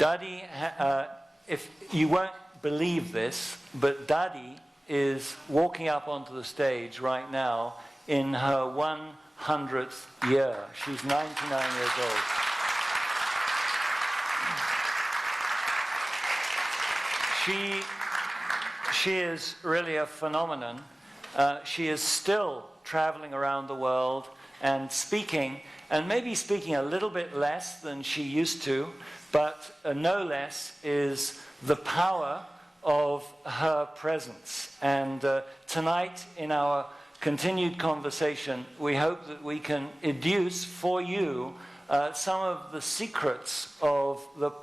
Dadi, if you won't believe this, but Dadi is walking up onto the stage right now in her 100th year. She's 99 years old. She is really a phenomenon. She is still traveling around the world and speaking, and maybe speaking a little bit less than she used to, but no less is the power of her presence. And tonight, in our continued conversation, we hope that we can educe for you some of the secrets of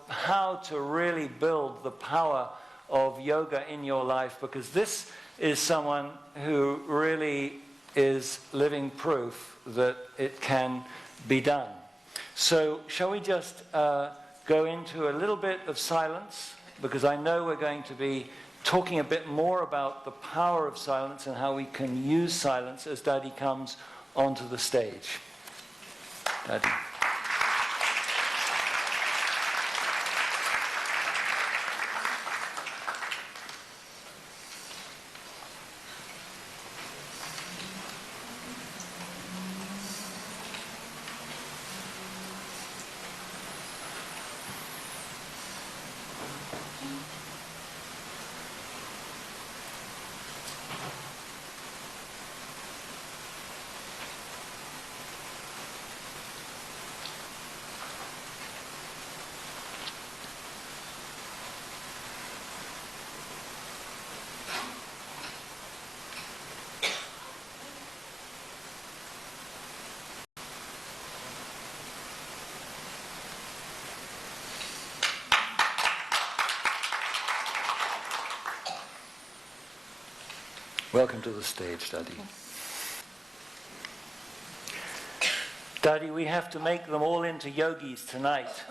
how to really build the power of yoga in your life, because this is someone who really is living proof that it can be done. So shall we just go into a little bit of silence, because I know we're going to be talking a bit more about the power of silence and how we can use silence as Dadi comes onto the stage. Dadi. Welcome to the stage, Dadi. Dadi, we have to make them all into yogis tonight.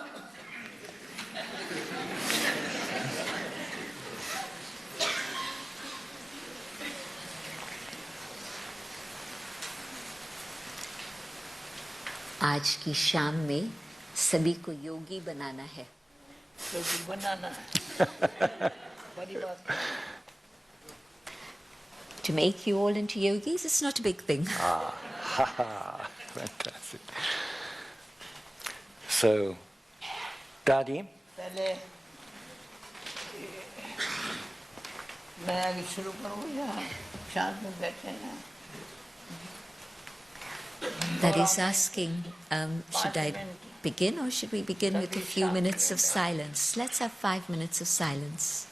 आज की शाम में सभी को योगी बनाना है। योगी बनाना है। बड़ी बात है। To make you all into yogis, it's not a big thing. Fantastic. So, Dadi. पहले मैं आगे शुरू करूँ या शांत में बैठे हैं? That is asking, should I begin or should we begin with a few minutes of silence? Let's have 5 minutes of silence.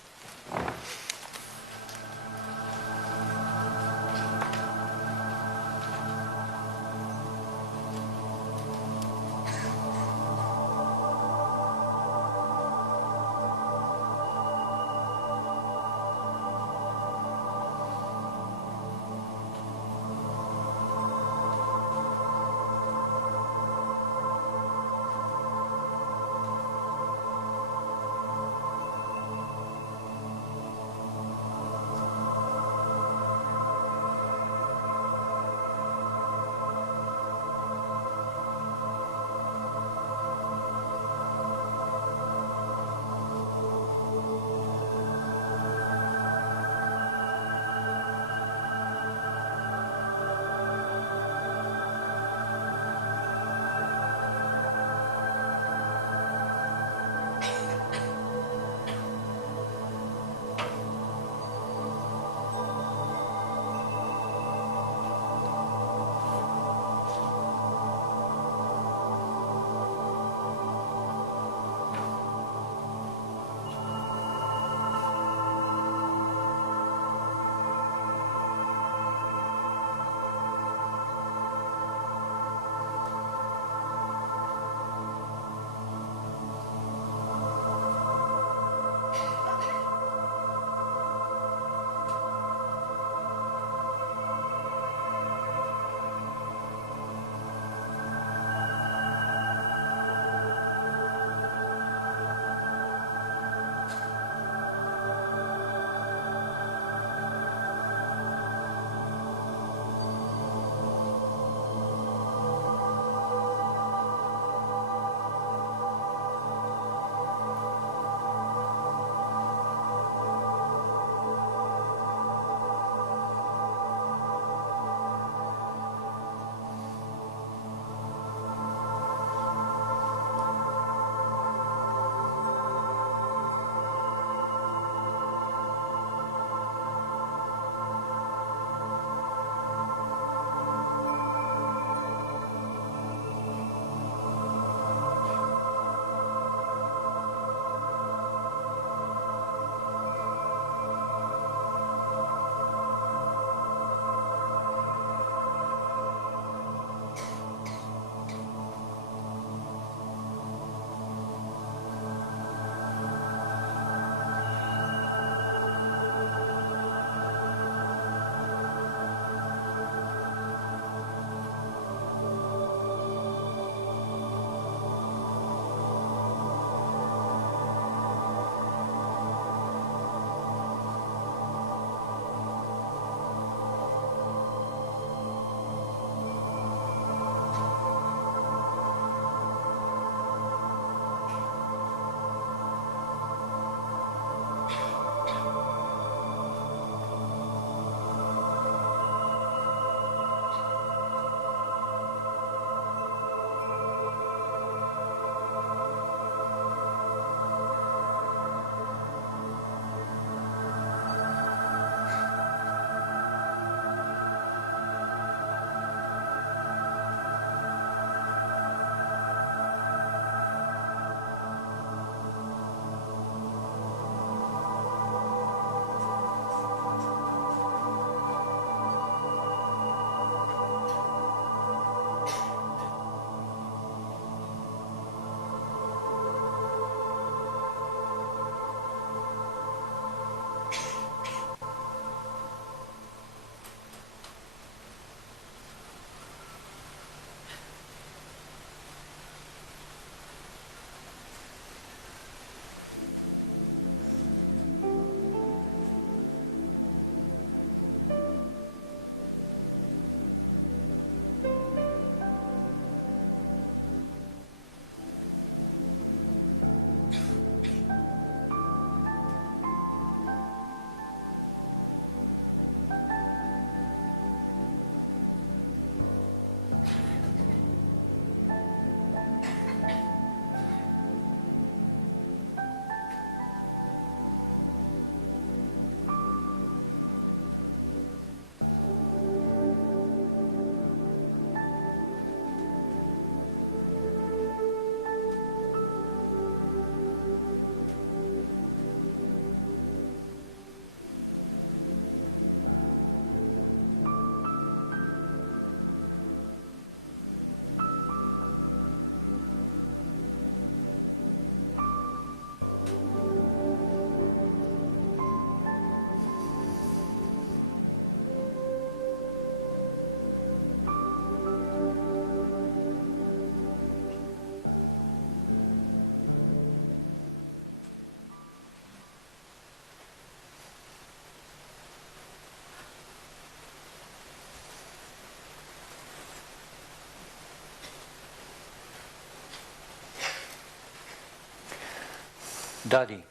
Dadi,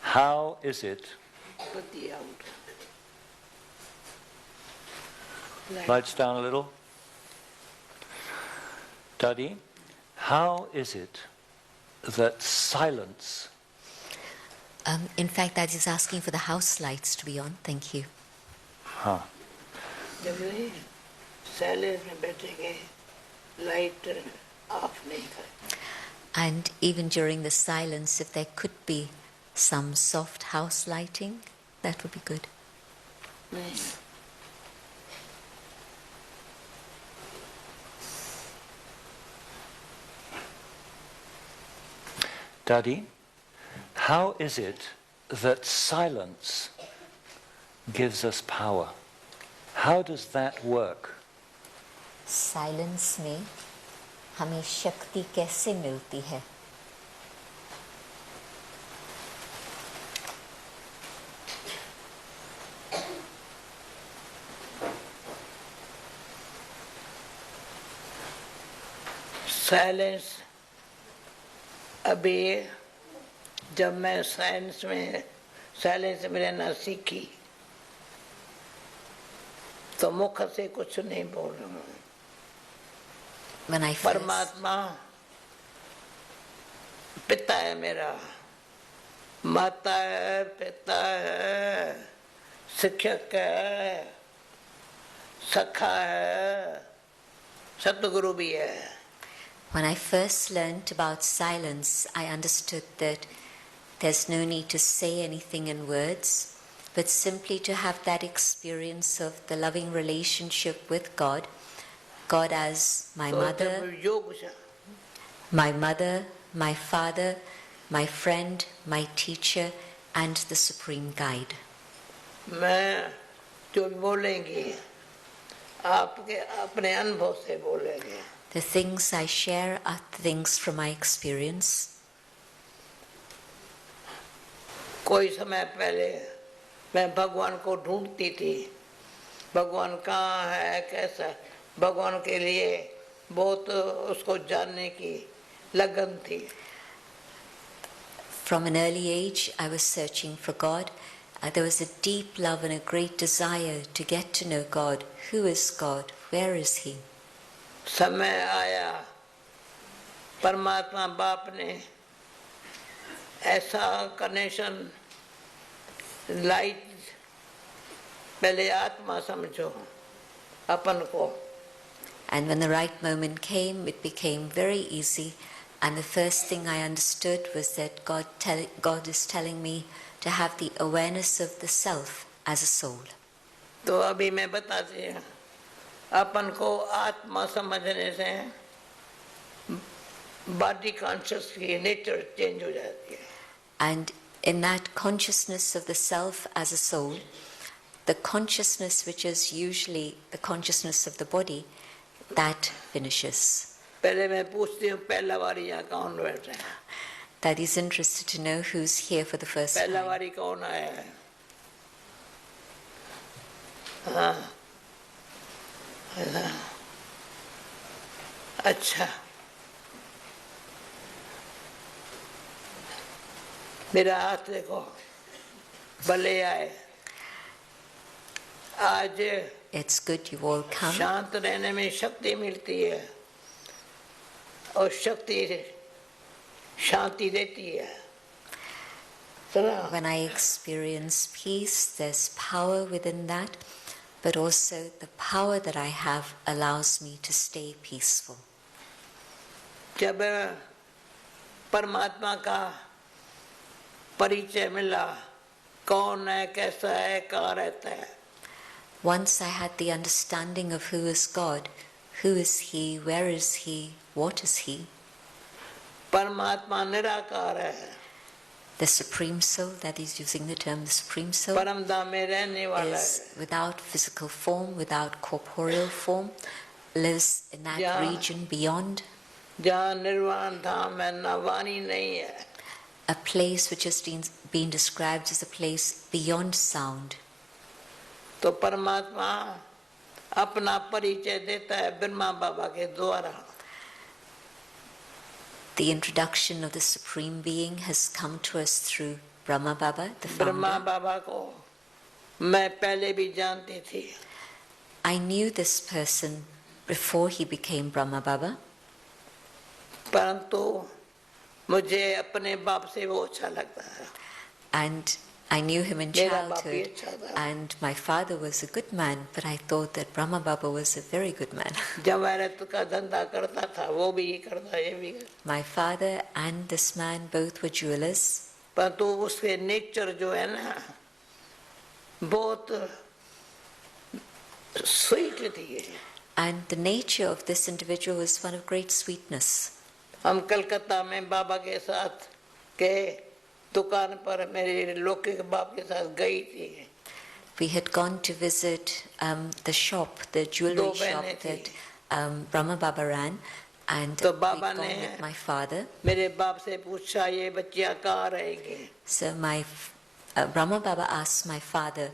how is it? Put the out. Lights down a little. Dadi, how is it that silence? In fact, Dad is asking for the house lights to be on. Thank you. Huh. जब नहीं silence में बैठेंगे light of नहीं करें. And even during the silence, if there could be some soft house lighting, that would be good. नहीं. Dadi, how is it that silence gives us power? How does that work? Silence में हमें शक्ति कैसे मिलती है? Silence अभी जब मैं साइंस में साइलेंस में रहना सीखी तो मुख से कुछ नहीं बोल रहा हूँ. When I first, परमात्मा पिता है मेरा, माता है, पिता है, शिक्षक है, सखा है, सतगुरु भी है. when I first learnt about silence, I understood that there's no need to say anything in words, but simply to have that experience of the loving relationship with God, God as my तो mother, जब योग से my father, my friend, my teacher, and the supreme guide. मैं जो बोलेंगी आपके अपने अनुभव से बोलेंगे. The things I share are things from my experience. कोई समय पहले मैं भगवान को ढूंढती थी, भगवान कहाँ है, कैसा. भगवान के लिए बहुत उसको जानने की लगन थी. From an early age, I was searching for God. There was a deep love and a great desire to get to know God. Who is God? Where is He? समय आया, परमात्मा बाप ने ऐसा कनेक्शन लाइट. पहले आत्मा समझो अपन को. And when the right moment came, it became very easy. And the first thing I understood was that God is telling me to have the awareness of the self as a soul. तो अभी मैं बताती हूँ, अपन को आत्मा समझने से body conscious की नेचर चेंज हो जाती है. And in that consciousness of the self as a soul, the consciousness which is usually the consciousness of the body, that finishes. पहले मैं पूछती हूँ पहला बारी यहाँ कौन बैठा है. That is interested to know who's here for the first पहला time. बारी कौन आया है. हाँ, अच्छा. मेरा हाथ देखो, भले आए. आज It's good you all come. शांत रहने में शक्ति मिलती है और शक्ति शांति देती है. सुना? When I experience peace, there's power within that, but also the power that I have allows me to stay peaceful. जब परमात्मा का परिचय मिला, कौन है, कैसा है, कहाँ रहता है. Once I had the understanding of who is God, who is He, where is He, what is He, परमात्मा निराकार है. the Supreme Soul, that is using the term the Supreme Soul, परमधाम में रहने वाला है. is without physical form, without corporeal form, lives in that Yeah. region beyond, जहाँ निर्वाण धाम है, ना वाणी नहीं है. a place which has been described as a place beyond sound. तो परमात्मा अपना परिचय देता है ब्रह्मा बाबा के द्वारा. The introduction of the Supreme Being has come to us through Brahma Baba, the Brahma founder. बाबा को मैं पहले भी जानती थी, I knew this person before he became Brahma Baba, परंतु मुझे अपने बाप से वो अच्छा लगता है. and I knew him in मेरा बाप भी childhood, अच्छा था. and my father was a good man, but I thought that Brahma Baba was a very good man. जवाहरत का धंधा करता था, वो भी करता, ये भी करता. My father and this man both were jewelers, परंतु उसके नेचर जो है ना, बहुत स्वीट थी. and the nature of this individual was one of great sweetness. हम कलकत्ता में बाबा के साथ के दुकान पर मेरे लौकिक बाप के साथ गई थी. We had gone to visit the shop, the jewelry दो shop बहनें that थी. Brahma Baba ran, and तो we'd बाबा gone ने with my father. मेरे बाप से पूछा, ये बच्चियां कहाँ रहेंगी? So Brahma Baba asked my father,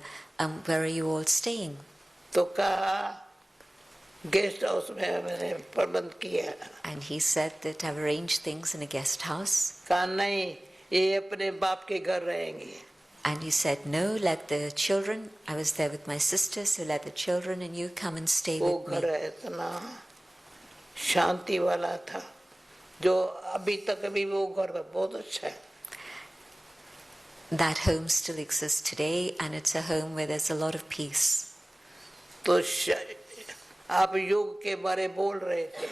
where are you all staying? तो कहा गेस्ट हाउस में मैंने प्रबंध किया. And he said that I've arranged things in a guest house. कहा नहीं, ये अपने बाप के घर रहेंगी. And he said, no, let the children, I was there with my sister, so let the children and you come and stay वो with घर me. इतना शांति वाला था, जो अभी तक भी वो घर बहुत अच्छा है. That home still exists today, and it's a home where there's a lot of peace. तो आप योग के बारे बोल रहे थे.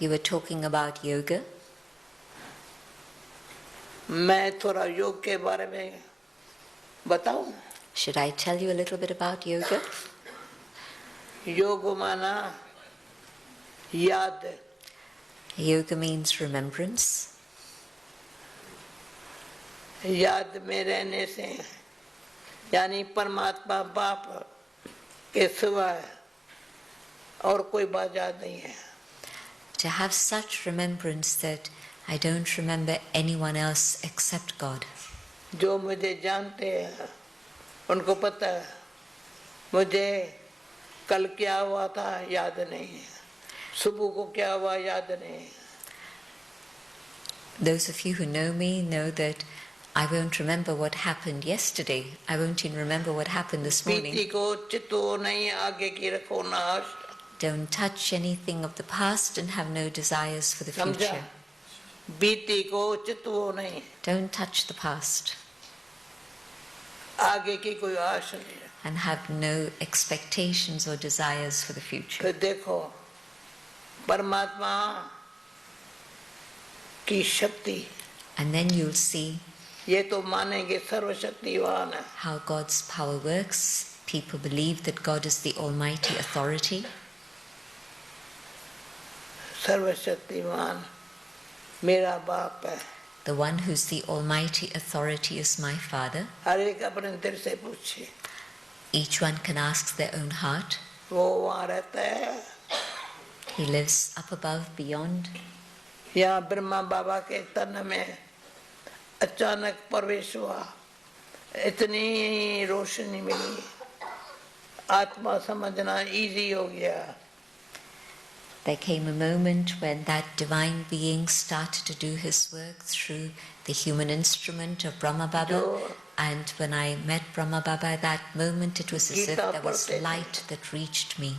You were talking about yoga. मैं थोड़ा योग के बारे में बताऊं. Should I tell you a little bit about yoga? योग माना याद. Yoga means remembrance. याद में रहने से, यानी परमात्मा बाप के सिवा और कोई बात याद नहीं है. To have such remembrance that I don't remember anyone else except God. जो मुझे जानते हैं उनको पता है, मुझे कल क्या हुआ था याद नहीं है, सुबह को क्या हुआ याद नहीं है. Those of you who know me know that I won't remember what happened yesterday. I won't even remember what happened this morning. बीती को चितो नहीं, आगे की रखो नाश. Don't touch anything of the past and have no desires for the समझा? future. बीती को चितो नहीं, Don't touch the past आगे की कोई आश नहीं. and have no expectations or desires for the future. फिर देखो परमात्मा की शक्ति, And then you'll see ये तो मानेंगे सर्वशक्तिवान है. how God's power works. People believe that God is the Almighty Authority. सर्वशक्तिवान मेरा बाप है. The one who's the Almighty Authority is my Father. हर एक अपने दिल से पूछे. Each one can ask their own heart. वो वहाँ रहता है. He lives up above, beyond. यहाँ ब्रह्मा बाबा के तन में अचानक प्रवेश हुआ, इतनी रोशनी मिली, आत्मा समझना इजी हो गया. There came a moment when that divine being started to do his work through the human instrument of Brahma Baba. And when I met Brahma Baba, at that moment it was as if there was light that reached me.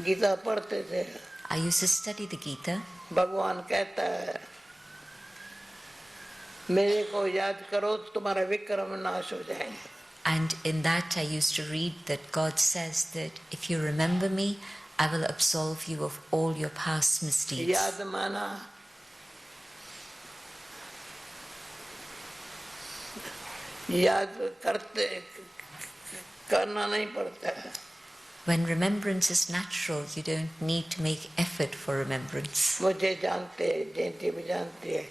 Gita पढ़ते थे. I used to study the Gita. भगवान कहता है मेरे को याद करो तो तुम्हारा विक्रम नाश हो जाएंगे. And in that I used to read that God says that if you remember me, I will absolve you of all your past misdeeds. याद माना याद करना नहीं पड़ता है. When remembrance is natural, you don't need to make effort for remembrance. मुझे जानते हैं, जयंती भी जानती है,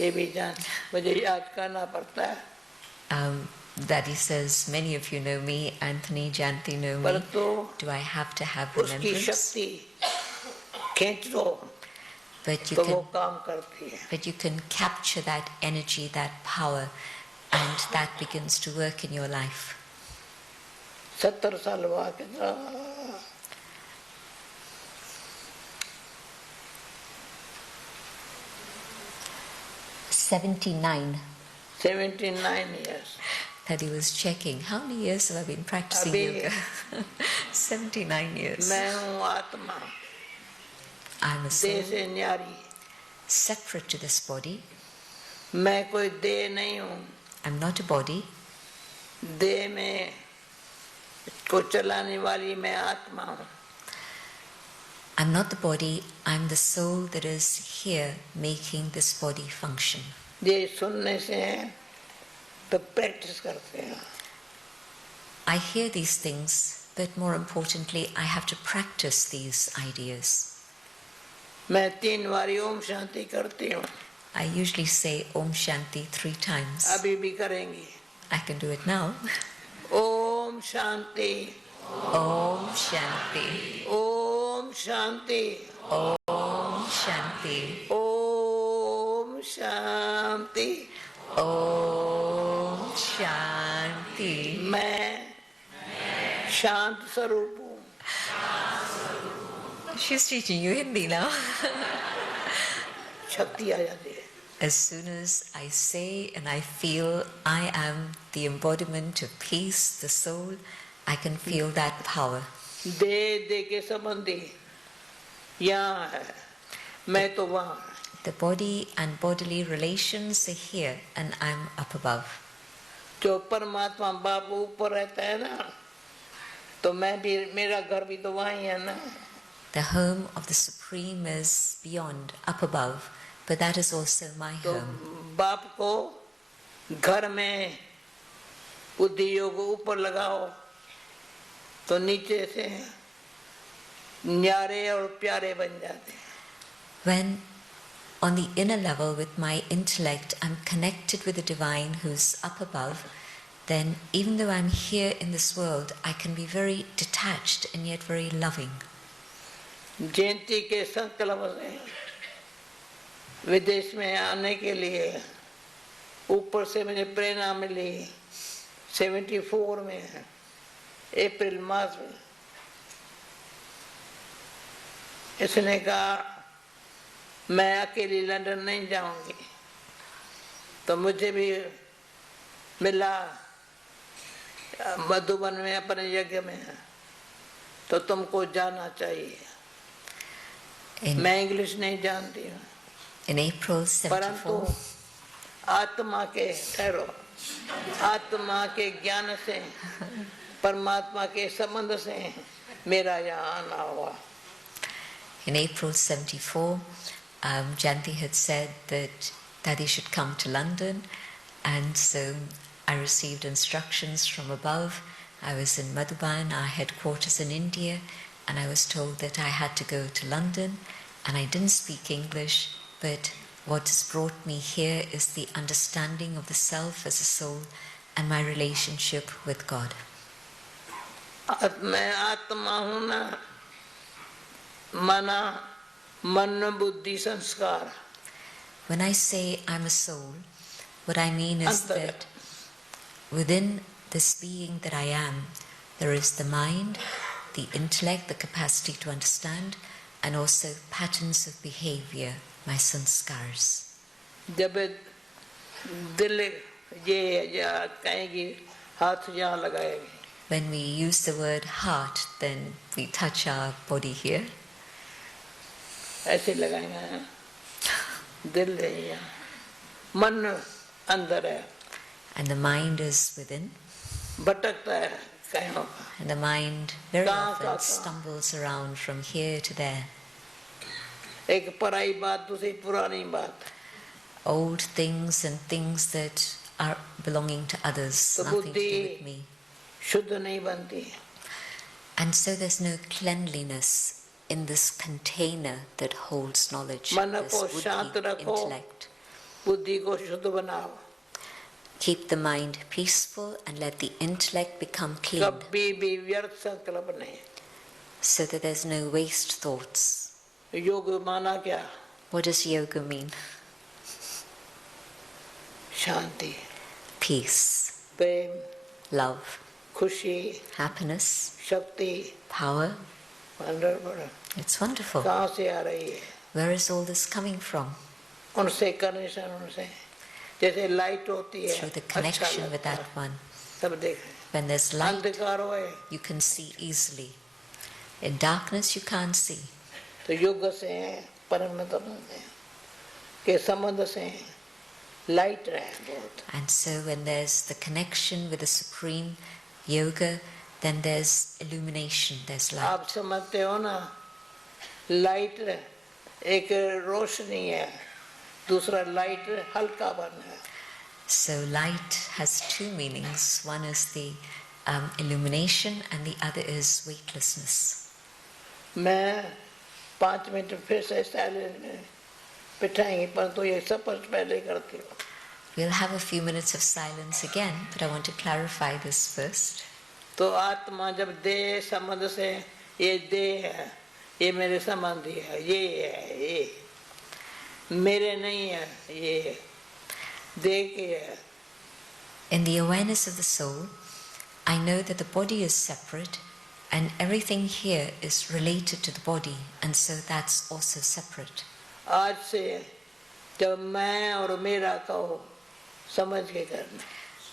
ये भी जान, मुझे याद करना पड़ता है. Dadi says, many of you know me, Anthony, Jayanti know me. Do I have to have उसकी remembrance? शक्ति खींच दो But you तो वो can, काम करती है. but you can capture that energy, that power, and that begins to work in your life. 70 साल हुआ कितना. 79. 79 years. That he was checking. How many years have I been practicing yoga? 79 years. मैं हूँ आत्मा, I'm a देह soul से न्यारी. separate to this body. मैं कोई देह नहीं हूँ. I'm not a body. देह में को चलाने वाली मैं आत्मा हूँ. I'm not the body, I'm the soul that is here making this body function. ये सुनने से है तो प्रैक्टिस करते हैं. I hear these things, but more importantly, I have to practice these ideas. मैं 3 बार ओम शांति करती हूँ. I usually say Om Shanti 3 times. अभी भी करेंगी. I can do it now. Om Shanti. Om Shanti. Om Shanti. Om Shanti. Om Shanti. Om Shanti. मैं शांत स्वरूप हूँ. She's teaching you Hindi now. शक्ति आ जाती है. As soon as I say and I feel I am the embodiment of peace, the soul, I can feel that power. देह के संबंधी यहाँ है, मैं तो वहाँ. The body and bodily relations are here and I'm up above. जो परमात्मा बाप ऊपर रहता है ना, तो मैं भी, मेरा घर भी तो वहाँ ही है ना. The home of the Supreme is beyond, up above, but that is also my तो home. बाप को घर में बुद्धि योग ऊपर लगाओ तो नीचे से न्यारे और प्यारे बन जाते हैं. When on the inner level with my intellect I'm connected with the Divine who's up above, then even though I'm here in this world, I can be very detached and yet very loving. जयंती के संकल्प से विदेश में आने के लिए ऊपर से मुझे प्रेरणा मिली 74 में अप्रैल मास में. इसने कहा मैं अकेली लंदन नहीं जाऊंगी, तो मुझे भी मिला मधुबन में अपने यज्ञ में, तो तुमको जाना चाहिए. मैं इंग्लिश नहीं जानती हूँ, In April परंतु 74, आत्मा के ठहरो, आत्मा के ज्ञान से, परमात्मा के संबंध से मेरा यहाँ आना हुआ. in April 74, Jayanti had said that Dadi should come to London, and so I received instructions from above. I was in Madhuban, our headquarters in India, and I was told that I had to go to London, and I didn't speak English, but what has brought me here is the understanding of the self as a soul and my relationship with God. मैं आत्मा हूँ ना, मना मन बुद्धि संस्कार. When I say I'm a soul, what I mean is that within this being that I am, there is the mind, the intellect, the capacity to understand, and also patterns of behavior, my sanskars. जब दिल ये कहेगी हाथ यहाँ लगाएगी. When we use the word heart, then we touch our body here. ऐसे लगाएंगे. दिल है यहाँ, मन अंदर है. And the mind is within. भटकता है कहीं. And the mind very often stumbles around from here to there. एक पराई बात दूसरी पुरानी बात. Old things and things that are belonging to others, nothing to do with me. शुद्ध नहीं बनती. And so there's no cleanliness in this container that holds knowledge, मन this को buddhi, शांत रखो, intellect. बुद्धि को शुद्ध बनाओ. Keep the mind peaceful and let the intellect become clean, कभी भी व्यर्थ संकल्प नहीं. so that there's no waste thoughts. योग माना क्या? What does yoga mean? Shanti, Peace, Prem, love, खुशी, happiness, शक्ति. power. वंडरफुल. It's wonderful. कहाँ से आ रही है? Where is all this coming from? उनसे कनेक्शन, उनसे जैसे लाइट होती है through the अच्छा connection with लगता that है one. सब देख When there's light, अंधकार होए you can see easily. In darkness, you can't see. तो योग से परिणत होते हैं के संबंध से लाइट रहे बहुत. And so when there's the connection with the Supreme Yoga, then there's illumination, there's light. आप समझते हो ना लाइट एक रोशनी है दूसरा लाइट हल्का बन है. So light has two meanings. One is the illumination and the other is weightlessness. मैं 5 मिनट फिर से साइलेंट में बिठाएंगे परंतु ये सब पहले करती हूँ. We'll have a few minutes of silence again, but I want to clarify this first. तो आत्मा जब देह संबंध से ये देह है ये मेरे संबंधी है ये मेरे नहीं है ये देह के है. In the awareness of the soul, I know that the body is separate and everything here is related to the body, and so that's also separate. आज से जब मैं और मेरा कहो समझ के करना.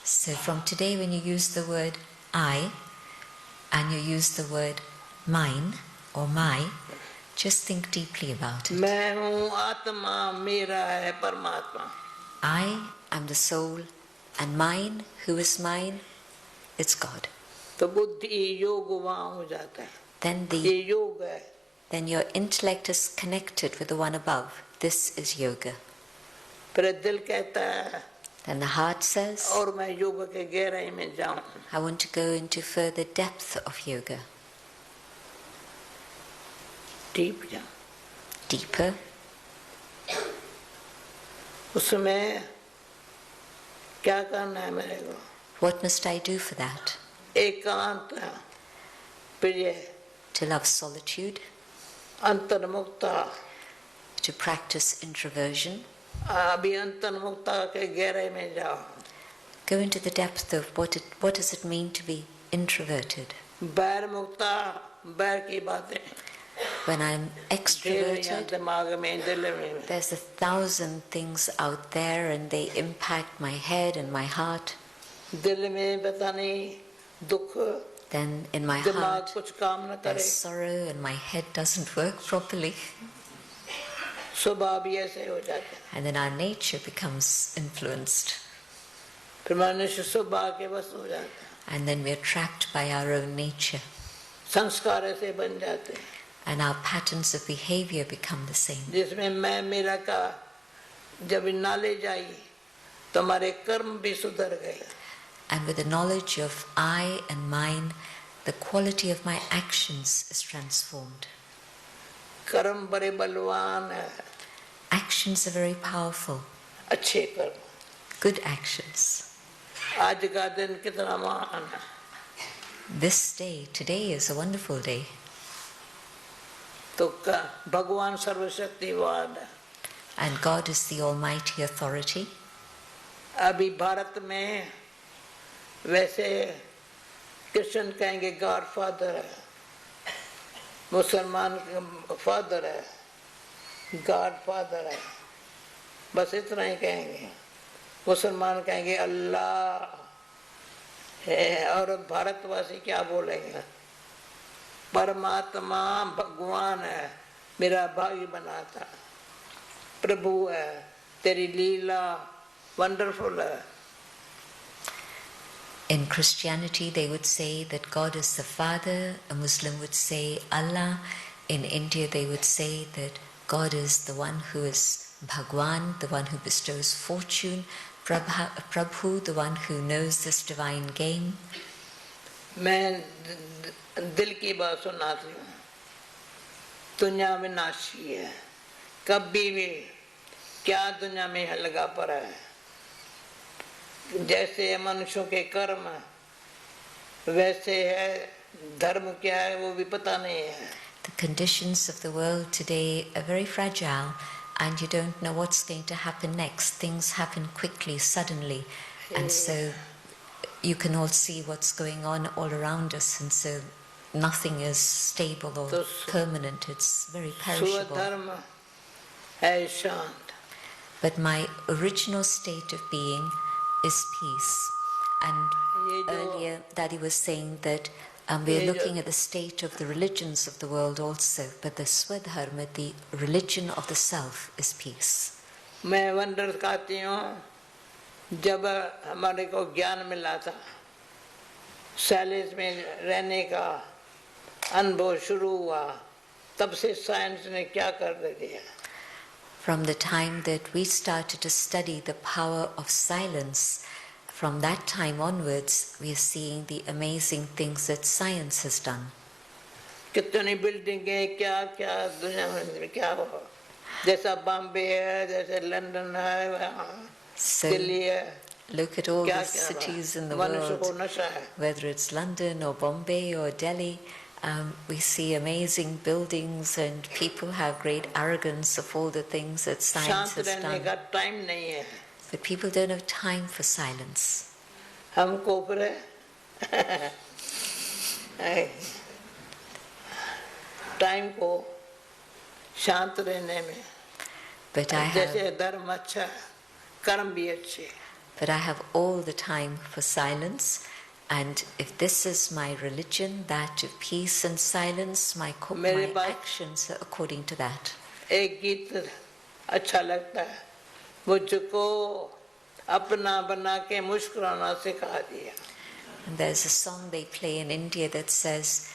So from today, when you use the word I and you use the word mine or my, just think deeply about it. मैं हूँ आत्मा मेरा है परमात्मा. I am the soul and mine, who is mine? It's God. तो बुद्धि योग वहाँ हो जाता है. Then ये योग है. then your intellect is connected with the one above. This is yoga. फिर दिल कहता है Then the heart says, और मैं योग के गहराई में जाऊं. I want to go into further depth of yoga, deep जाऊं. deeper. उसमें क्या करना है मेरे को. What must I do for that? एकांत प्रिय To love solitude, अंतर्मुक्ता. to practice introversion. अभी अंतर्मुक्ता के गहराई में जाओ. Go into the depth of what does it mean to be introverted. बैर मुक्ता बैर की बातें When I'm extroverted, दिमाग में दिल में. there's 1,000 things out there and they impact my head and my heart. दिल में पता नहीं दुख Then in my दिमाग heart, कुछ काम न करे. there's sorrow and my head doesn't work properly. स्वभाव भी ऐसे हो जाता है. And then our nature becomes influenced. फिर मनुष्य स्वभाव के बस हो जाता है. And then we're trapped by our own nature. संस्कार ऐसे बन जाते हैं And our patterns of behavior become the same. जिसमें मैं मेरा का जब नॉलेज आई तो हमारे कर्म भी सुधर गए. And with the knowledge of I and mine, the quality of my actions is transformed. कर्म बड़े बलवान है. Actions are very powerful. अच्छे कर्म. Good actions. आज का दिन कितना महान है. This day, today is a wonderful day. तो भगवान सर्वशक्तिवान है. And God is the Almighty Authority. अभी भारत में वैसे कृष्ण कहेंगे गॉड फादर है, मुसलमान फादर है, गॉड फादर है, बस इतना ही कहेंगे. मुसलमान कहेंगे अल्लाह है और भारतवासी क्या बोलेंगे. परमात्मा भगवान है, मेरा भाई बनाता, प्रभु है, तेरी लीला वंडरफुल है. In Christianity, they would say that God is the Father. A Muslim would say Allah. In India, they would say that God is the one who is Bhagwan, the one who bestows fortune. Prabhu, the one who knows this divine game. मैं दिल की बात सुनाती हूँ. दुनिया विनाशी है, कभी भी क्या दुनिया में लगा पड़ा है. जैसे मनुष्यों के कर्म वैसे है, धर्म क्या है वो भी पता नहीं है. The conditions of the world today are very fragile and you don't know what's going to happen next. Things happen quickly, suddenly, and so you can all see what's going on all around us, and so nothing is stable or permanent. It's very perishable. स्वधर्म है शांत. but my original state of being is peace. And earlier, Dadi was saying that we're looking at the state of the religions of the world also, but the Swadharma, the religion of the self, is peace. मैं wonder खाती हूँ जब हमारे को ज्ञान मिला था सैलिस में रहने का अनुभव शुरू हुआ तब से साइंस ने क्या कर दिया From the time that we started to study the power of silence, from that time onwards, we are seeing the amazing things that science has done. कितनी बिल्डिंगें क्या क्या दुनिया में क्या हो जैसा बॉम्बे है जैसे लंदन है दिल्ली है Look at all the cities in the world, whether it's London or Bombay or Delhi. We see amazing buildings and people have great arrogance of all the things that science has done. But people don't have time for silence. But I have all the time for silence. And if this is my religion, that of peace and silence, my actions are according to that. एक गीत अच्छा लगता है मुझको अपना बना के मुस्कुराना सिखा दिया. And there's a song they play in India that says,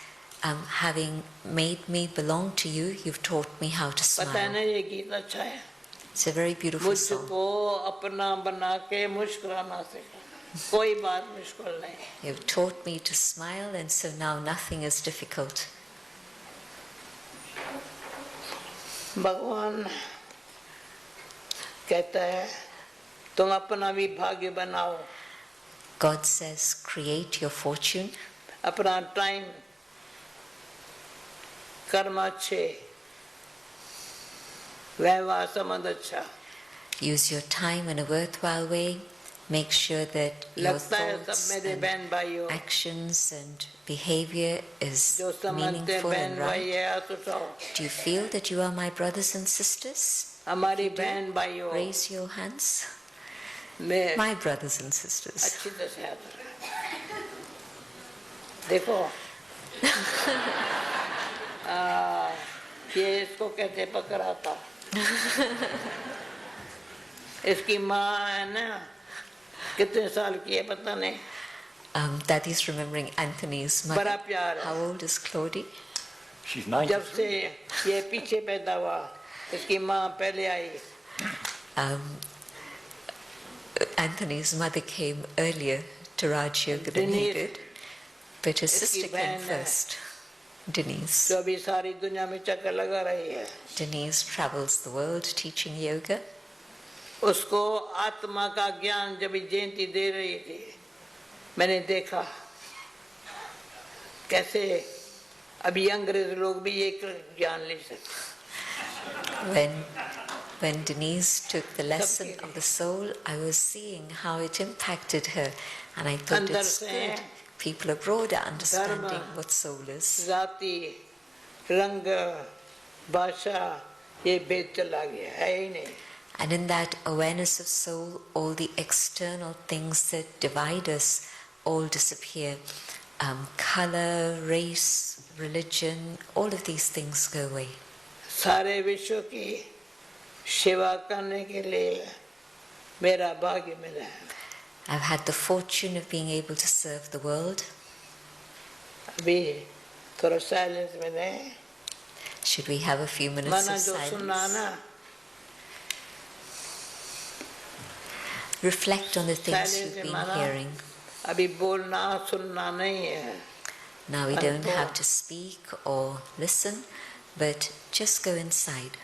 having made me belong to you, you've taught me how to smile. पता है ना ये गीत अच्छा है. It's a very beautiful song. मुझको अपना बना के मुस्कुराना सिखा. कोई बात मुश्किल नहीं. You've taught me to smile, and so now nothing is difficult. भगवान कहता है तुम अपना भी भाग्य बनाओ. God says, create your fortune. अपना टाइम कर्म अच्छे व्यवहार संबंध अच्छा. Use your time in a worthwhile way. Make sure that your thoughts and actions and behavior is meaningful and right. Do you feel that you are my brothers and sisters? Raise your hands. My brothers and sisters. देखो ये इसको कैसे पकड़ा था इसकी माँ है ना कितने साल की है पता नहीं. Dadi's remembering Anthony's mother. बड़ा प्यार है. How old is Claudie? She's 90. जब से ये पीछे पैदा हुआ इसकी माँ पहले आई. Anthony's mother came earlier to Raj Yoga than he did, but his sister came first. Denise. जो अभी सारी दुनिया में चक्कर लगा रही है. Denise travels the world teaching yoga. उसको आत्मा का ज्ञान जब जयंती दे रही थी मैंने देखा कैसे अभी अंग्रेज लोग भी ये ज्ञान ले सकते. When Denise took the lesson of the soul, I was seeing how it impacted her, and I thought it's good. People abroad are understanding what soul is. जाति, रंग, भाषा ये भेद चला गया है ही नहीं. And in that awareness of soul, all the external things that divide us all disappear. Color, race, religion, all of these things go away. सारे विश्व की सेवा करने के लिए मेरा भाग्य मिला है. I've had the fortune of being able to serve the world. अभी थोड़ा साइलेंस में नहीं. Should we have a few minutes of silence? Reflect on the things you've been hearing. अभी बोलना सुनना नहीं है. Now we don't have to speak or listen, but just go inside.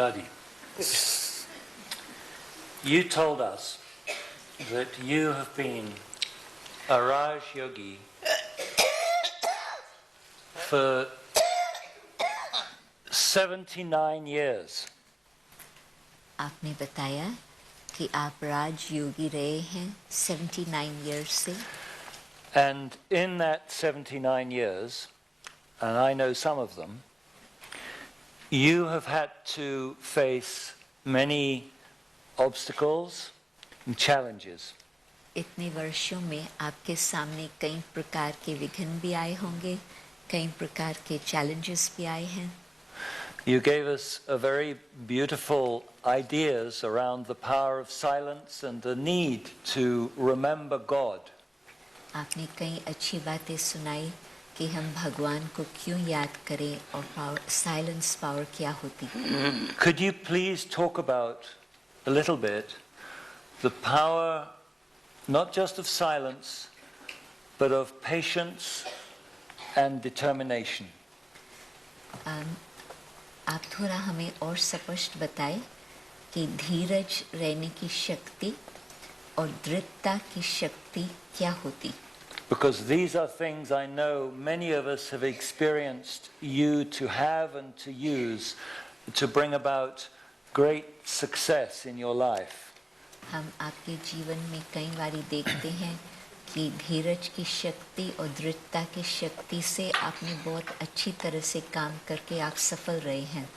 Dadi, you told us that you have been a Raj Yogi for 79 years. आपने बताया कि आप राज योगी रहे हैं 79 years से. And in that 79 years, and I know some of them, you have had to face many obstacles and challenges. इतने वर्षों में आपके सामने कई प्रकार के विघ्न भी आए होंगे, कई प्रकार के challenges भी आए हैं. You gave us a very beautiful ideas around the power of silence and the need to remember God. आपने कई अच्छी बातें सुनाई कि हम भगवान को क्यों याद करें और साइलेंस पावर क्या होती. Could you please talk about a little bit the power not just of silence but of patience and determination? आप थोड़ा हमें और स्पष्ट बताएं कि धीरज रहने की शक्ति और दृढ़ता की शक्ति क्या होती. Because these are things I know many of us have experienced you to have and to use to bring about great success in your life. हम आपके जीवन में कई बारी देखते हैं कि धीरज की शक्ति और दृढ़ता की शक्ति से आपने बहुत अच्छी तरह से काम करके आप सफल रहे हैं.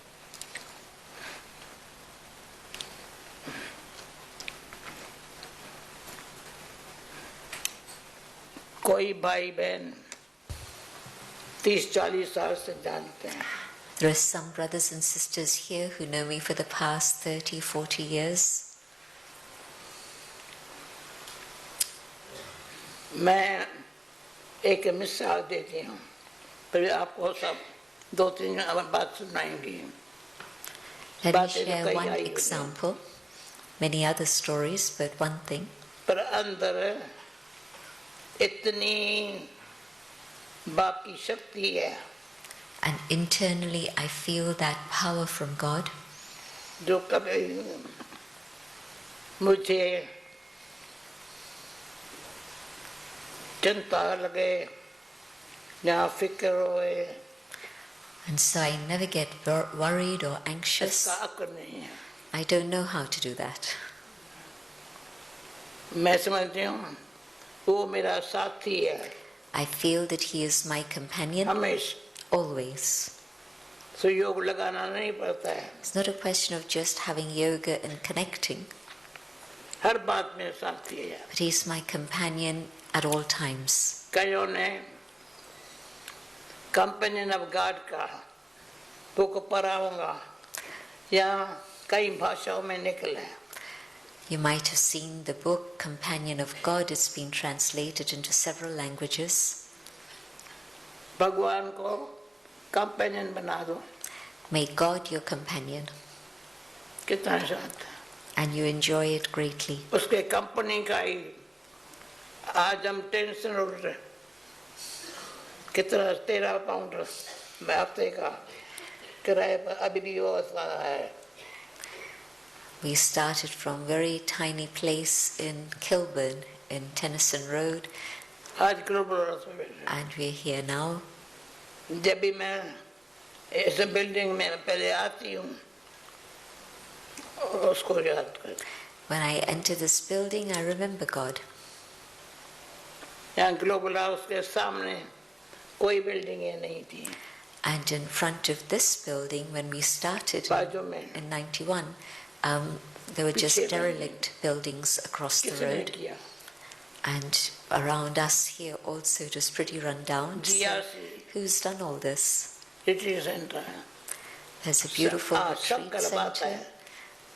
कोई भाई बहन 30-40 साल से जानते हैं. There are some brothers and sisters here who know me for the past 30-40 years. मैं एक मिसाल देती हूँ, फिर आपको सब 2-3 बात सुनाएंगी. Let me share one example, many other stories, but one thing. पर अंदर इतनी बाप की शक्ति है, And internally I feel that power from God, जो कभी मुझे चिंता लगे या फिक्र होए, and so I never get worried or anxious. इसका अक्ल नहीं है. I don't know how to do that. मैं समझती हूँ वो मेरा साथी है I feel that He is my companion हमेशा. always. सहयोग लगाना नहीं पड़ता है, It's not a question of just having yoga and connecting, हर बात में साथी है. but He is my companion at all times. कईयों ने कंपेनियन ऑफ गॉड का बुक पढ़ा होगा या कई भाषाओं में निकला. You might have seen the book Companion of God. It's been translated into several languages. भगवान को कंपेनियन बना दो, Make God your companion, कितना शांत. and you enjoy it greatly. उसके कंपनी का ही आज हम टेंशन उड़ रहे. कितना 13 पाउंड हफ्ते का किराए पर अभी भी व्यवस्था है. We started from a very tiny place in Kilburn, in Tennyson Road, आज ग्लोबल में and we're here now. जब भी मैं इस बिल्डिंग में पहले आती हूँ उसको याद कर. When I enter this building, I remember God. यहाँ ग्लोबल हाउस के सामने कोई बिल्डिंग नहीं थी. And in front of this building, when we started बाजू में in 91, there were just derelict buildings across the किसने road. किया? And around us here also it was pretty run down. So GRC who's done all this? Retreat centre है. There's a beautiful सब retreat करवाता centre है.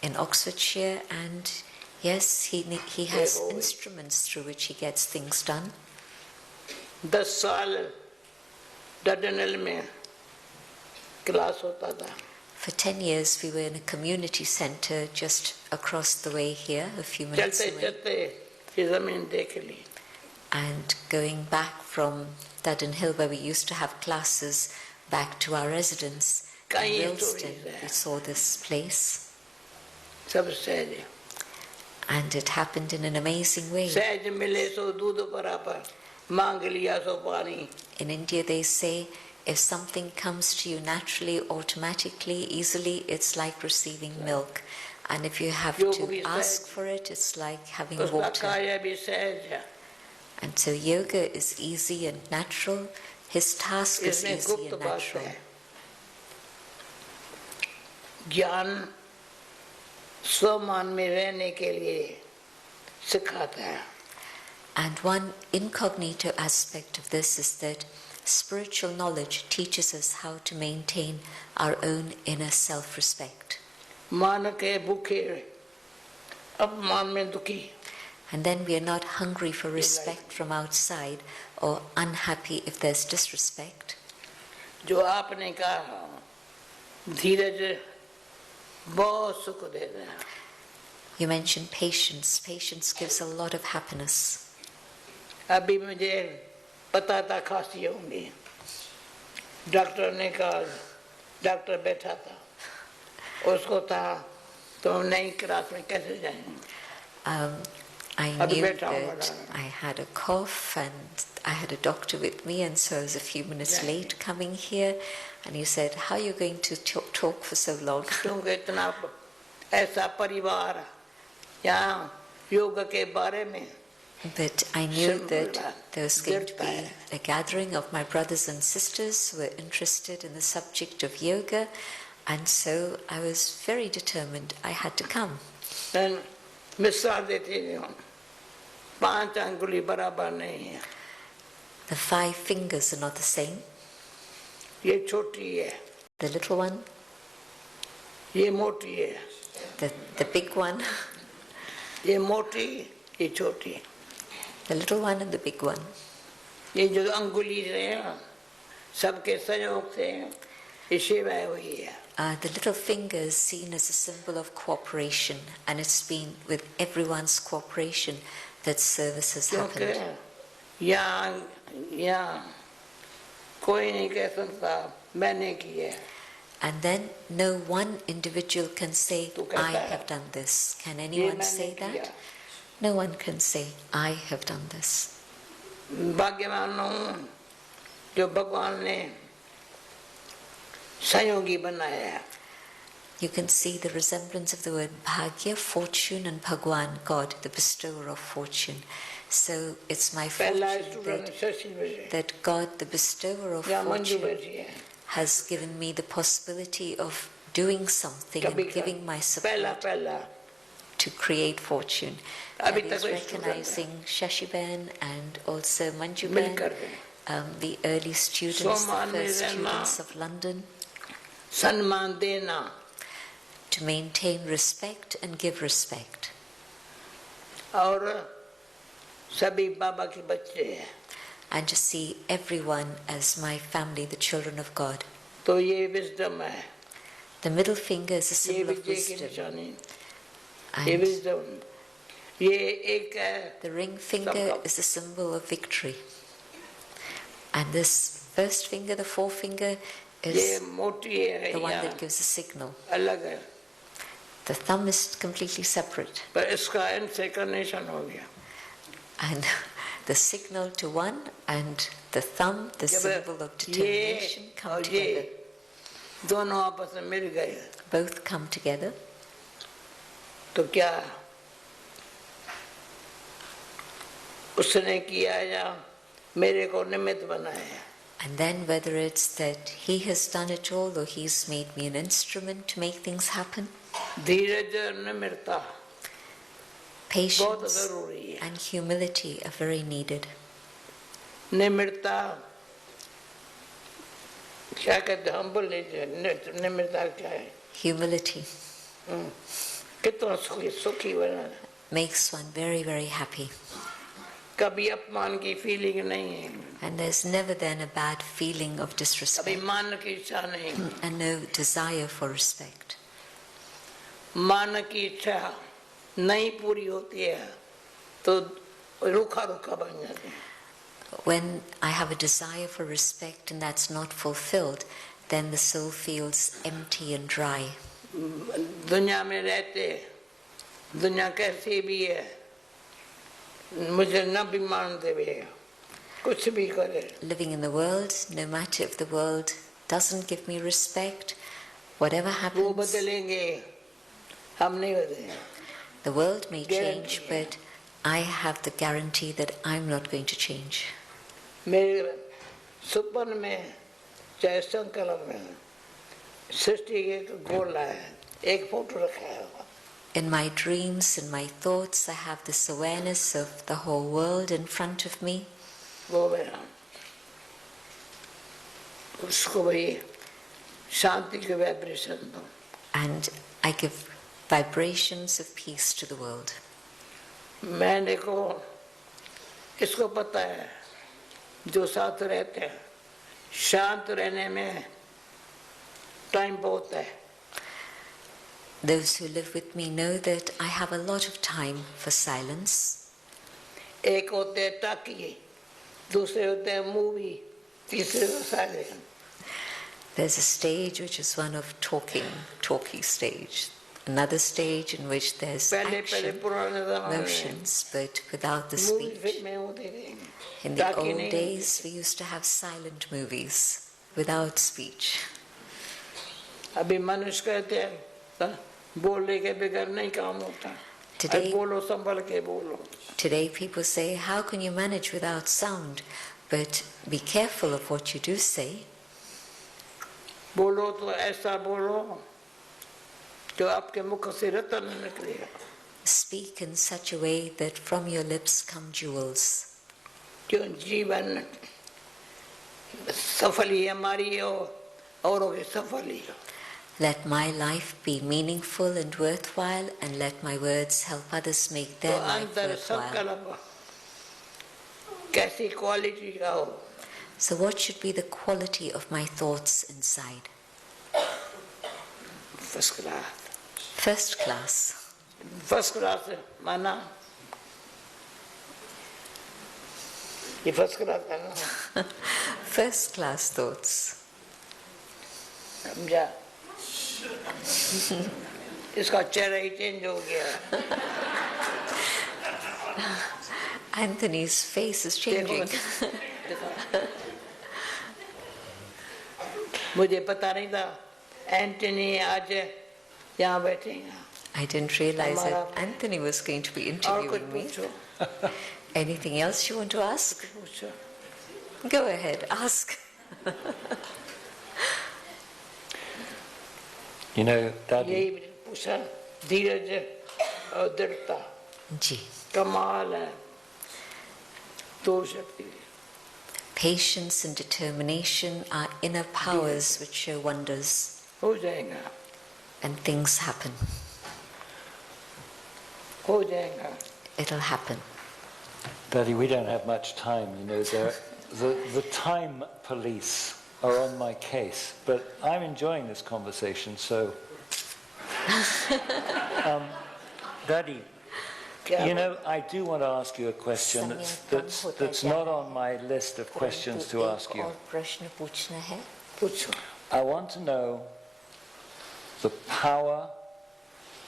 in Oxfordshire, and yes, he has देखो, instruments through which he gets things done. 10 साल डडनल में class होता था. For 10 years we were in a community centre just across the way here, a few minutes चलते away. चलते ये जमीन देख ली. And going back from Dadi Hill, where we used to have classes, back to our residence, कई In Wilston, stories we है saw this place, सब सहज and it happened in an amazing way. सहज मिले सो दूध बराबर मांग लिया सो पानी In India, they say, if something comes to you naturally, automatically, easily, it's like receiving milk. And if you have to ask for it, it's like having उसका water. कार्य भी सहज है And so yoga is easy and natural. His task is इसमें easy गुप्त and बात natural. है ज्ञान स्वमान में रहने के लिए सिखाता है And one incognito aspect of this is that spiritual knowledge teaches us how to maintain our own inner self-respect. मान के भूखे अपमान में दुखी And then we are not hungry for respect from outside or unhappy if there's disrespect. जो आपने कहा धीरज बहुत सुख देता है You mentioned patience. Patience gives a lot of happiness. अभी मुझे पता था खांसी होंगी डॉक्टर ने कहा डॉक्टर बैठा था उसको था तो हम नई क्लास में कैसे जाएंगे I knew that I had a cough and I had a doctor with me, and so I was a few minutes late coming here, and he said, how are you going to talk for so long? क्योंकि इतना ऐसा परिवार यहाँ योग के बारे में But I knew that there was going to be a gathering of my brothers and sisters who were interested in the subject of yoga, and so I was very determined I had to come. And मिसाल देती हूँ 5 अंगुली बराबर नहीं है The 5 fingers are not the same. ये छोटी है The little one, ये मोटी है the big one, ये मोटी ये छोटी the little one and the big one. ये जो अंगुली है सबके सहयोग से ये सेवा हुई है The little finger is seen as a symbol of cooperation, and it's been with everyone's cooperation that service has happened. यहाँ कोई नहीं कह सकता मैंने किया And then no one individual can say, I have done this. Can anyone say that? No one can say, I have done this. भाग्यवान हूँ जो भगवान ने संयोगी बनाया है You can see the resemblance of the word bhagya, fortune, and Bhagwan, God, the bestower of fortune. So it's my fortune that God, the bestower of fortune, has given me the possibility of doing something and giving my support to create fortune. That is recognizing Shashiben and also Manjuben, the early students, the first students of London, सम्मान देना to maintain respect and give respect. और सभी बाबा के बच्चे हैं And to see everyone as my family, the children of God. तो ये wisdom है The middle finger is a ये symbol of विजय की wisdom. निशानी ये And wisdom ये एक है the ring finger is a symbol of victory. And this first finger, the forefinger, ये is मोटी है the one यहाँ that gives a signal. अलग है The thumb is completely separate. पर इसका इनसे कनेक्शन हो गया And the signal to one and the thumb, the symbol of determination, ये come और together. ये दोनों आपस में मिल गए Both come together. तो क्या उसने किया या मेरे को निमित्त बनाया And then whether it's that he has done it all or he's made me an instrument to make things happen, धीरज निमित्ता बहुत patience जरूरी है and humility are very needed. निमित्ता क्या कहते हम बोल लीजिए निमित्ता क्या है Humility कितना सुखी बना makes one very, very happy. कभी अपमान की फीलिंग नहीं है And there's never then a bad feeling of कभी disrespect मान की इच्छा नहीं and no desire for respect. मान की इच्छा नहीं पूरी होती है तो रूखा रूखा बन जाती है When I have a desire for respect and that's not fulfilled, then the soul feels empty and dry. दुनिया में रहते दुनिया कैसी भी है मुझे न भी मानते हुए कुछ भी करे. Living in the world, no matter if the world doesn't give me respect, whatever वो happens, बदलेंगे हम नहीं बदलेंगे. the world may change, Guarantee. but I have the guarantee that I'm not going to change. मेरे सुपन में चाहे संकल्प में सृष्टि के एक गोला है एक फोटो रखा है. In my dreams and my thoughts, I have this awareness of the whole world in front of me. वो मेरा उसको भाई शांति के वाइब्रेशन दो. And I give vibrations of peace to the world. मैंने को इसको पता है जो साथ रहते हैं शांत रहने में टाइम बहुत है. Those who live with me know that I have a lot of time for silence. एक होते हैं टाकी दूसरे होते हैं मूवी तीसरे तो silent. There's a stage which is one of talky stage. Another stage in which there's पहले action, पुराने ज़माने में motions, but without the movie speech. फिल्में होती थी. In the टाकी old नहीं days, we used to have silent movies without speech. अभी मनुष्य कहते हैं बोलने के बगैर नहीं काम होता. Today- बोलो संभल के बोलो. Today, people say, how can you manage without sound? But be careful of what you do say. बोलो तो ऐसा बोलो जो आपके मुख से रत्न निकलेगा. Speak in such a way that from your lips come jewels. जो जीवन सफली हमारी हो औरों की सफली हो. Let my life be meaningful and worthwhile, and let my words help others make तो their life अंदर worthwhile. संकल्प कैसी क्वालिटी का हो. So what should be the quality of my thoughts inside? First class. First class. First class माना ये first class है ना. First class thoughts. समझा. इसका चेहरा ही चेंज हो गया. Anthony's face is changing. मुझे पता नहीं था एंटनी आज यहाँ बैठेगा. I didn't realize that हमारा- Anthony was going to be और कुछ interviewing me. पूछो. Anything else you want to ask? पूछो. Go ahead, ask. You know, Dadi, यही पूछा. धीरज और दृढ़ता Ji. कमाल है. दो शक्ति. Patience and determination are inner powers which show wonders, हो जाएगा. and things happen. हो जाएगा. It'll happen. Daddy, we don't have much time. You know, the time police are on my case, but I'm enjoying this conversation. So, Daddy, क्या you know, I do want to ask you a question that's not on my list of questions to ask you. और प्रश्न पूछना है. पूछो. I want to know the power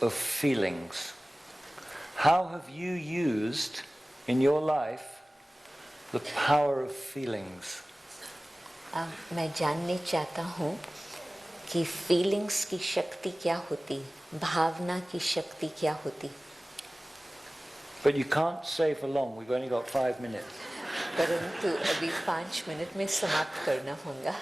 of feelings. How have you used in your life the power of feelings? मैं जानने चाहता हूँ कि फीलिंग्स की शक्ति क्या होती, भावना की शक्ति क्या होती. But you can't say for long. We've only got 5 minutes. परंतु अभी 5 मिनट में समाप्त करना होगा.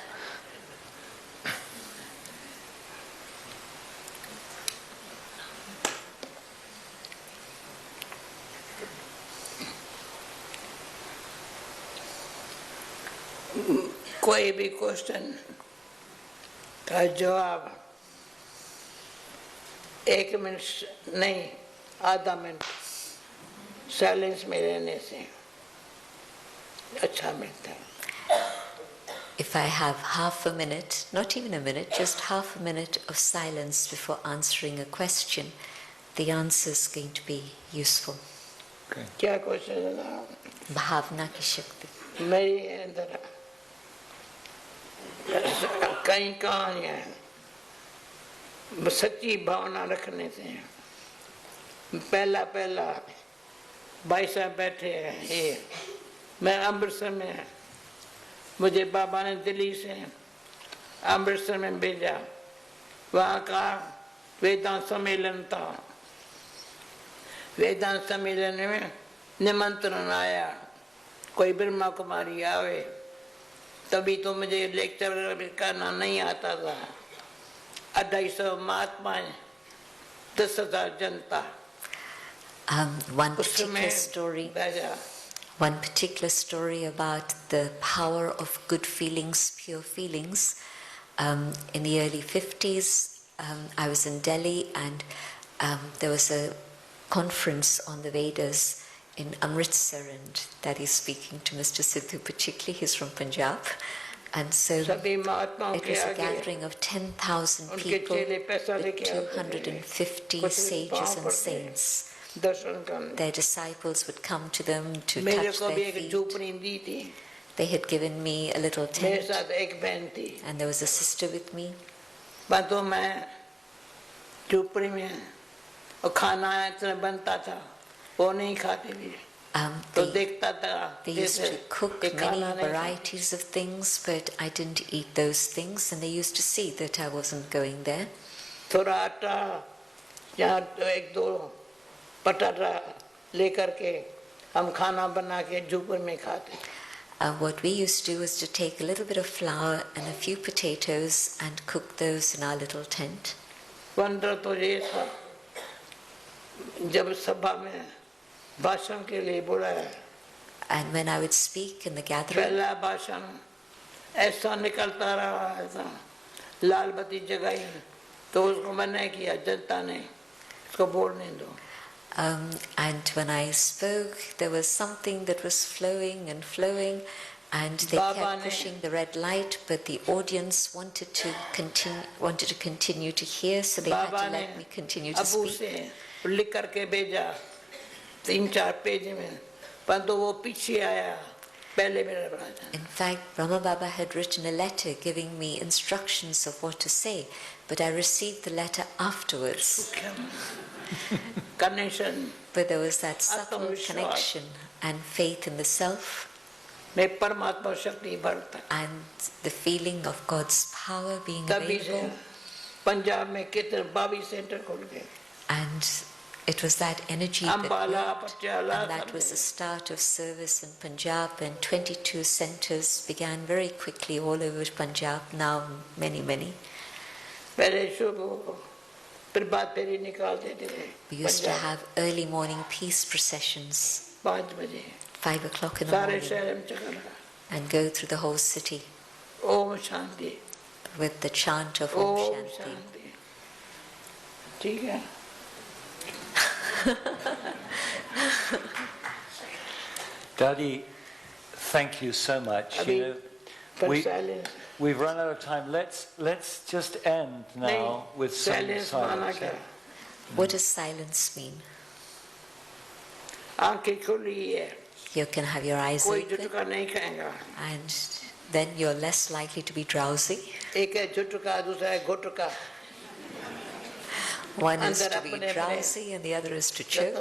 कोई भी क्वेश्चन का जवाब 1 मिनट नहीं आधा मिनट साइलेंस में रहने से अच्छा मिलता है. If I have half a minute, not even a minute, just half a minute of silence before answering a question, the answer is going to be useful. Okay. क्या question है? भावना की शक्ति. मेरे अंदर कई कहानियाँ सच्ची भावना रखने से। पहला भाई साहब बैठे हैं ये, मैं अमृतसर में, मुझे बाबा ने दिल्ली से अमृतसर में भेजा। वहाँ का वेदांत सम्मेलन था। वेदांत सम्मेलन में निमंत्रण आया, कोई ब्रह्मा कुमारी आवे। तभी तो मुझे लेक्चर करना नहीं आता था। 250 महात्माएं, 10,000 जनता। One particular story about the power of good feelings, pure feelings. In the early 50s, I was in Delhi, and there was a conference on the Vedas in Amritsar, and that is speaking to Mr. Sidhu particularly. He's from Punjab. And so it was a gathering of 10,000 people with 250 sages and saints. Their disciples would come to them to touch their feet. They had given me a little tent, and there was a sister with me. They used to cook many varieties of things, but I didn't eat those things, and they used to see that I wasn't going there. What we used to do was to take a little bit of flour and a few potatoes and cook those in our little tent. And when I would speak in the gathering, and when I spoke, there was something that was flowing and flowing, and they kept pushing the red light, but the audience wanted to continue to hear, so they had to let me continue to speak. In fact, Brahma Baba had written a letter giving me instructions of what to say, but I received the letter afterwards. But there was that subtle connection and faith in the self, and the feeling of God's power being available. And it was that energy that worked, and that was the start of service in Punjab, and 22 centers began very quickly all over Punjab, now many. We used to have early morning peace processions, 5 o'clock in the morning, and go through the whole city with the chant of Om Shanti. Dadi, thank you so much. We've run out of time. Let's just end now with some silence. What does silence mean? You can have your eyes open, and then you're less likely to be drowsy. One is to be drowsy and the other is to choke.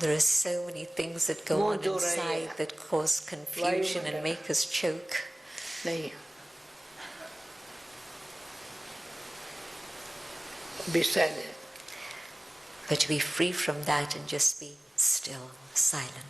There are so many things that go on inside that cause confusion and make us choke. Be silent. But to be free from that and just be still, silent.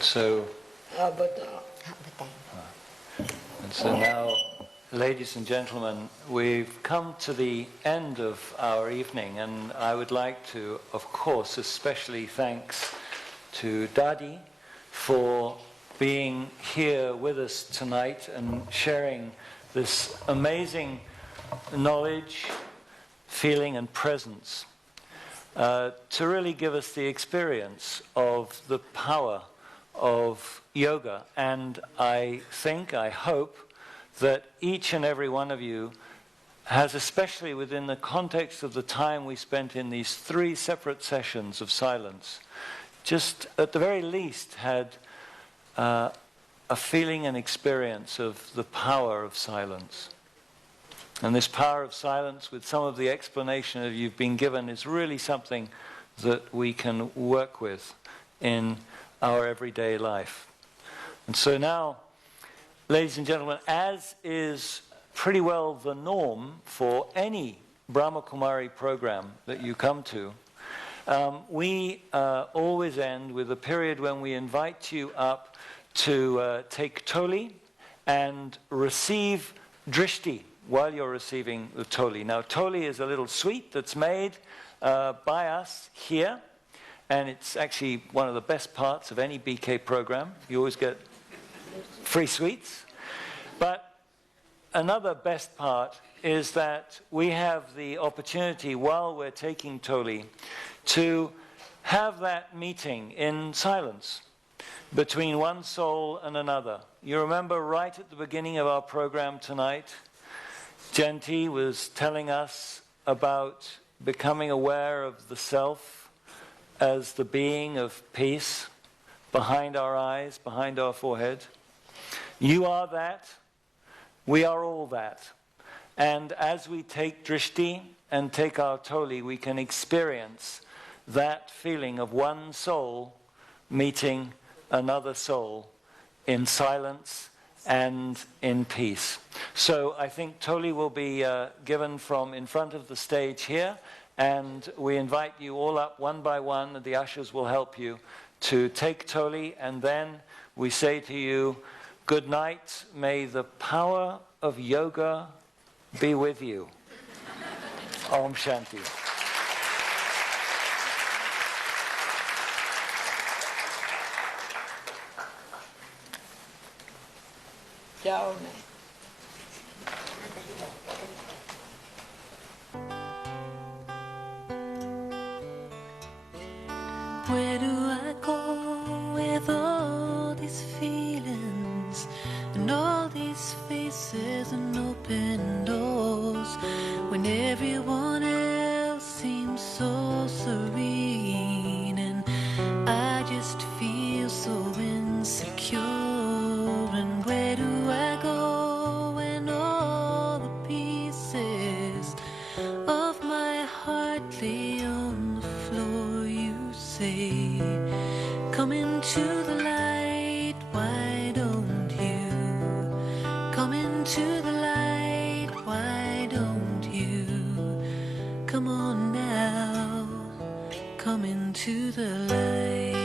So, हाँ बताओ. and so now, ladies and gentlemen, we've come to the end of our evening, and I would like to, of course, especially thanks to Dadi for being here with us tonight and sharing this amazing knowledge, feeling and presence to really give us the experience of the power of yoga. And I think, I hope, that each and every one of you has, especially within the context of the time we spent in these 3 separate sessions of silence, just at the very least had a feeling and experience of the power of silence. And this power of silence, with some of the explanation that you've been given, is really something that we can work with in our everyday life. And so now, ladies and gentlemen, as is pretty well the norm for any Brahma Kumari program that you come to, we always end with a period when we invite you up to take toli and receive drishti while you're receiving the toli. Now, toli is a little sweet that's made by us here, and it's actually one of the best parts of any BK program. You always get free sweets. But another best part is that we have the opportunity, while we're taking toli, to have that meeting in silence between one soul and another. You remember right at the beginning of our program tonight, Jayanti was telling us about becoming aware of the self as the being of peace behind our eyes, behind our forehead. You are that. We are all that. And as we take drishti and take our toli, we can experience that feeling of one soul meeting another soul in silence and in peace. So I think toli will be given from in front of the stage here, and we invite you all up one by one, and the ushers will help you to take toli, and then we say to you, good night, may the power of yoga be with you. Om Shanti. जाओ नहीं. Where do I go with all these feelings and all these faces and open doors when everyone else seems so serene and I just feel so insecure? And where do I go when all the pieces of my heart lay on the floor? You say, come into the light, why don't you? Come into the light, why don't you? Come on now, come into the light.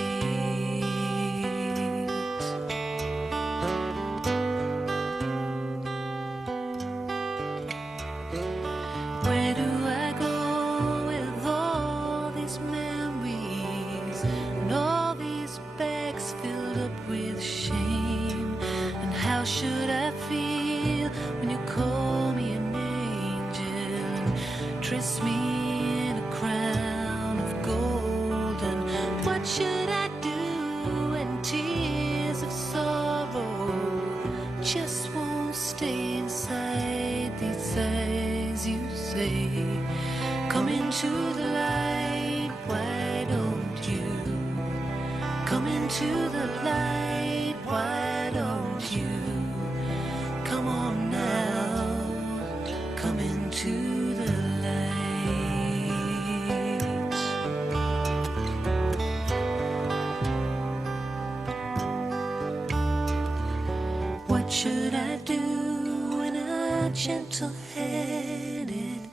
Where do I go with all these memories and all these bags filled up with shame? And how should I feel when you call me an angel and dress me in a crown of gold? And what should I do when tears of sorrow just won't stay inside these eyes? You say, come into the light, why don't you? Come into the light, why don't you? Come on now, come into the light. What should I do when a gentle-headed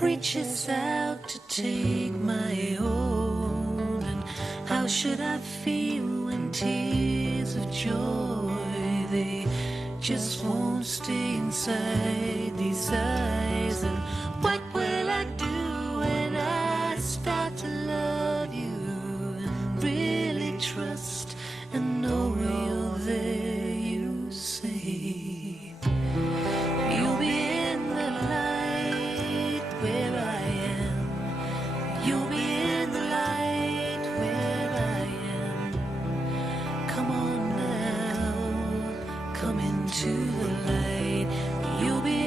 reaches out to take my own? And how should I feel when tears of joy, they just won't stay inside these eyes. And what will I do when I start to love you and really trust and know you're there? You say you'll be in the light where I am. You'll be in the light where I am. Come on now, come into the light. You'll be